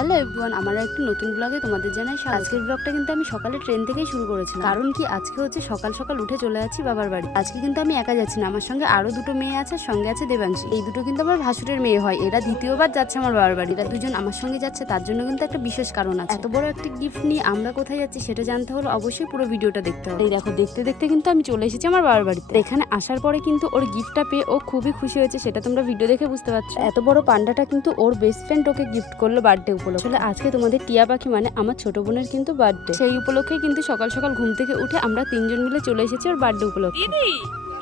Hello everyone, আমার একটা নতুন ব্লগে তোমাদের জানাই স্বাগত। আজকের ব্লগটা কিন্তু আমি সকালে ট্রেন থেকেই শুরু করেছিলাম, কারণ কি আজকে হচ্ছে সকাল সকাল উঠে চলে যাচ্ছি বাবার বাড়ি। আজকে কিন্তু আমি একা যাচ্ছি না, আমার সঙ্গে আরো দুটো মেয়ে আছে, সঙ্গে আছে দেবাংশী। এই দুটো কিন্তু আমার ভাসুরের মেয়ে হয়, এরা দ্বিতীয়বার যাচ্ছে আমার বাবার বাড়ি। এরা দুজন আমার সঙ্গে যাচ্ছে, তার জন্য কিন্তু একটা বিশেষ কারণ আছে। এত বড় একটা গিফট নিয়ে আমরা কোথায় যাচ্ছি সেটা জানতে হলে অবশ্যই পুরো ভিডিওটা দেখতে হবে। এই দেখো, দেখতে দেখতে কিন্তু আমি চলে এসেছি আমার বাবার বাড়িতে। এখানে আসার পরে কিন্তু ওর গিফটটা পেয়ে ও খুবই খুশি হয়েছে, সেটা তোমরা ভিডিও দেখে বুঝতে পারছো। এত বড় পান্ডাটা কিন্তু ওর বেস্ট ফ্রেন্ড ওকে গিফট করলো বার্থডে উপলক্ষে। আসলে আজকে তোমাদের টিয়া পাখি মানে আমার ছোট বোনের কিন্তু বার্থডে, সেই উপলক্ষে কিন্তু সকাল সকাল ঘুম থেকে উঠে আমরা তিনজন মিলে চলে এসেছি ওর বার্থডে উপলক্ষে। দিদি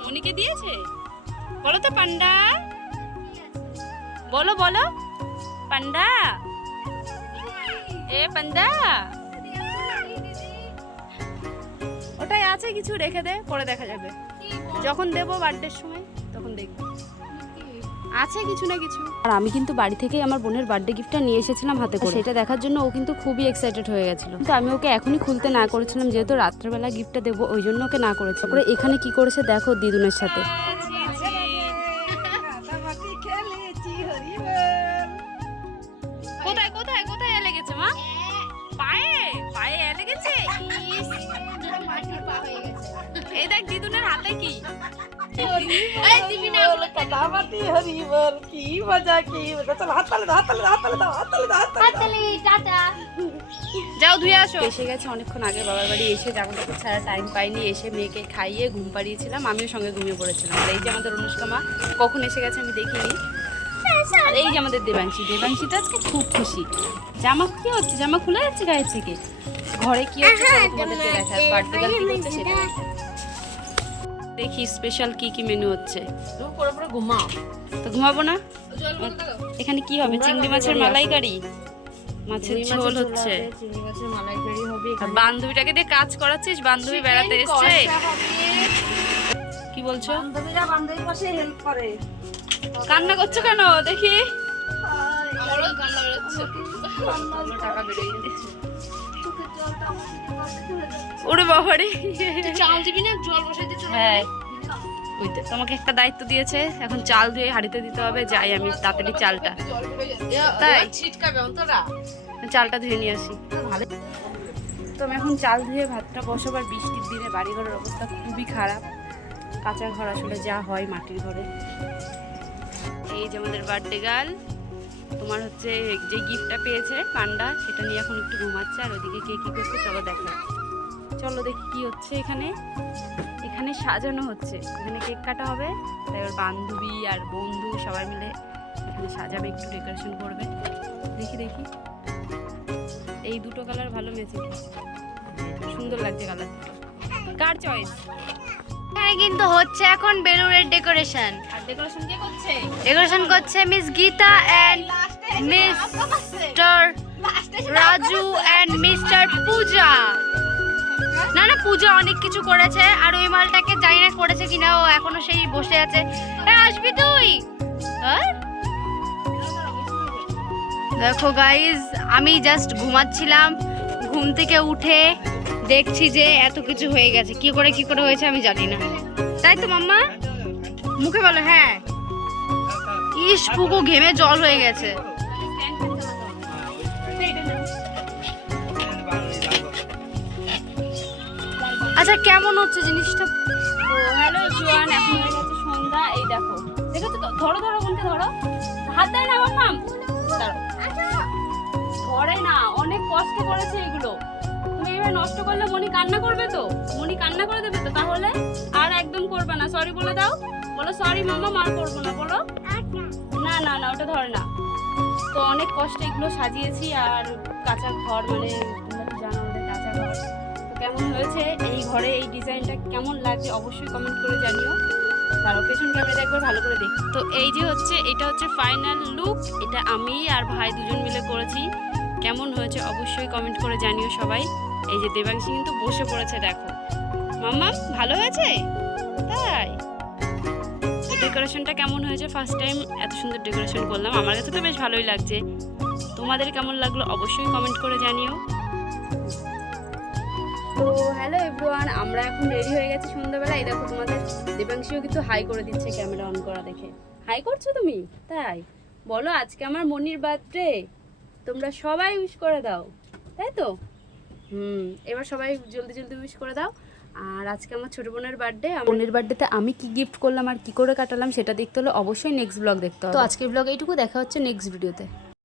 মনিকে দিয়েছে, বলো তো পান্ডা, বলো বলো পান্ডা, এ পান্ডা, ওটাই আছে, কিছু রেখে দে, পরে দেখা যাবে, যখন দেবো বার্থডের সময় তখন দেখবো আছে কিছু না কিছু। আর আমি কিন্তু বাড়ি থেকেই আমার বোনের বার্থডে গিফটটা নিয়ে এসেছিলাম হাতে করে, সেটা দেখার জন্য ও কিন্তু খুবই এক্সাইটেড হয়ে গেছিল। কিন্তু আমি ওকে এখনই খুলতে না করেছিলাম, যেহেতু রাত্রেবেলা গিফটটা দেবো ওই জন্য ওকে না করেছি। তারপরে এখানে কি করেছে দেখো দিদুনের সাথে। কোথায় কোথায় কোথায় এলে গেছে মা? পায়ে পায়ে এলে গেছে। এই দেখ দিদুনের হাতে কি, যাও ধুয়ে আসো। এসে গেছে অনেকক্ষণ আগে বাবার বাড়ি, এসে জামা কাপড় ছাড়া টাইম পাইনি, এসে মেয়েকে খাইয়ে ঘুম পাড়িয়েছিলাম, আমিও সঙ্গে ঘুমিয়ে পড়েছিলাম। আর এই যে আমাদের অনুষ্কা মা কখন এসে গেছে আমি দেখিনি। আর এই যে আমাদের দেবাংশী, দেবাংশী তো আজকে খুব খুশি। জামা কি হচ্ছে, জামা খুলে যাচ্ছে গায়ের থেকে। ঘরে কি হচ্ছে তোমাদেরকে দেখায়, বার্থডে গার্ল কি হচ্ছে সেটা দেখি। স্পেশাল কি কি মেনু হচ্ছে, ঘুমাও তো ঘুমাবো না। এখানে কি হবে, চিংড়ি মাছের মালাইকারি, মাছের ঝোল হচ্ছে, বান্ধবীটাকে দিয়ে কাজ করাচ্ছিস, বান্ধবী বেড়াতে এসছে। কি বলছো? বান্ধবীর পাশে হেল্প করে। কান্না করছো কেন দেখি? টাকা বেড়ে যাচ্ছে। ওরে বাবারে, চাল দিবি না, জল বসাই দিচ্ছ। হ্যাঁ, তোমাকে একটা দায়িত্ব দিয়েছে, এখন চাল ধুয়ে হাঁড়িতে দিতে হবে। যাই আমি তাড়াতাড়ি চালটা, তাই চালটা ধুয়ে নিয়ে আসি। তো আমি এখন চাল ধুয়ে ভাতটা বসাবো। আর বৃষ্টির দিনে বাড়িঘরের অবস্থা খুবই খারাপ, কাঁচা ঘর আসলে যা হয় মাটির ঘরে। এই যে আমাদের বার্থডে গার্ল, তোমার হচ্ছে যে গিফটটা পেয়েছে পান্ডা, সেটা নিয়ে এখন একটু ঘুমাচ্ছে। আর ওদিকে কে কি করছে চলো দেখো, চলো দেখি কি হচ্ছে। এখানে সাজানো হচ্ছে, এখানে কেক কাটা হবে, তাই ওর বান্ধবী আর বন্ধু সবাই মিলে এখানে সাজাবে, একটু ডেকোরেশন করবে। দেখি দেখি, এই দুটো কালার ভালো ম্যাচিং, সুন্দর লাগছে কালার দুটো। কার চয়েস? এখানে কিন্তু হচ্ছে এখন বেলুনের ডেকোরেশন। আর ডেকোরেশন কে করছে? ডেকোরেশন করছে miss Geeta and mister Raju and mister Puja. না না, পূজা অনেক কিছু করেছে, আর ওই মালটাকে জানি না করেছে কিনা, ও এখনো সেই বসে আছে। আসবি তুই? দেখো গাইজ, আমি জাস্ট ঘুমাচ্ছিলাম, ঘুম থেকে উঠে দেখছি যে এত কিছু হয়ে গেছে। কি করে হয়েছে আমি জানি না, তাই তো মাম্মা? মুখে বলো হ্যাঁ। ইস, পুকো ঘেমে জল হয়ে গেছে। আচ্ছা, কেমন হচ্ছে জিনিসটা? হ্যালো এভরিওয়ান, এখন হয়ে গেছে সন্ধ্যা। এই দেখো, দেখো তো, ধরো ধরো বোনকে ধরো, হাত দেয় না মাম্মাম, ধরে না, অনেক কষ্ট করেছে এগুলো। তুমি এভাবে নষ্ট করলে মনি কান্না করবে তো, মনি কান্না করে দেবে তো। তাহলে আর একদম করবে না, সরি বলে দাও, বলো সরি মাম্মা, আর করবো না, বলো। না না না, ওটা ধরে না। তো অনেক কষ্টে এগুলো সাজিয়েছি, আর কাঁচা ঘর, মানে তোমরা তো জানো আমাদের কাঁচা ঘর। তো কেমন হয়েছে এই ঘরে এই ডিজাইনটা, কেমন লাগছে অবশ্যই কমেন্ট করে জানিও। তারও পেছন ক্যামেরা একবার ভালো করে দেখি। তো এই যে হচ্ছে, এটা হচ্ছে ফাইনাল লুক, এটা আমি আর ভাই দুজন মিলে করেছি। কেমন হয়েছে অবশ্যই কমেন্ট করে জানিও সবাই। এই যে দেবাংশী কিন্তু বসে পড়েছে, দেখো মাম্মা, ভালো হয়েছে তাই? ডেকোরেশনটা কেমন হয়েছে? ফার্স্ট টাইম এত সুন্দর ডেকোরেশন করলাম, আমার কাছে তো বেশ ভালোই লাগছে। তোমাদের কেমন লাগলো অবশ্যই কমেন্ট করে জানিও। তো হ্যালো এভরিওয়ান, আমরা এখন রেডি হয়ে গেছি সন্ধ্যাবেলা। এই দেখো তোমাদের দেবাংশীও কিন্তু হাই করে দিচ্ছে ক্যামেরা অন করা দেখে। হাই করছো তুমি? তাই বলো, আজকে আমার মনির বার্থডে, তোমরা সবাই উইশ করে দাও, তাই তো? এবার সবাই জলদি জলদি উইশ করে দাও। আর আজকে আমার ছোটো বোনের বার্থডে। বোনের বার্থডেতে আমি কি গিফট করলাম আর কি করে কাটালাম সেটা দেখতে হলে অবশ্যই নেক্সট ব্লগ দেখতে হবে। তো আজকের ব্লগ এইটুকু, দেখা হচ্ছে নেক্সট ভিডিওতে।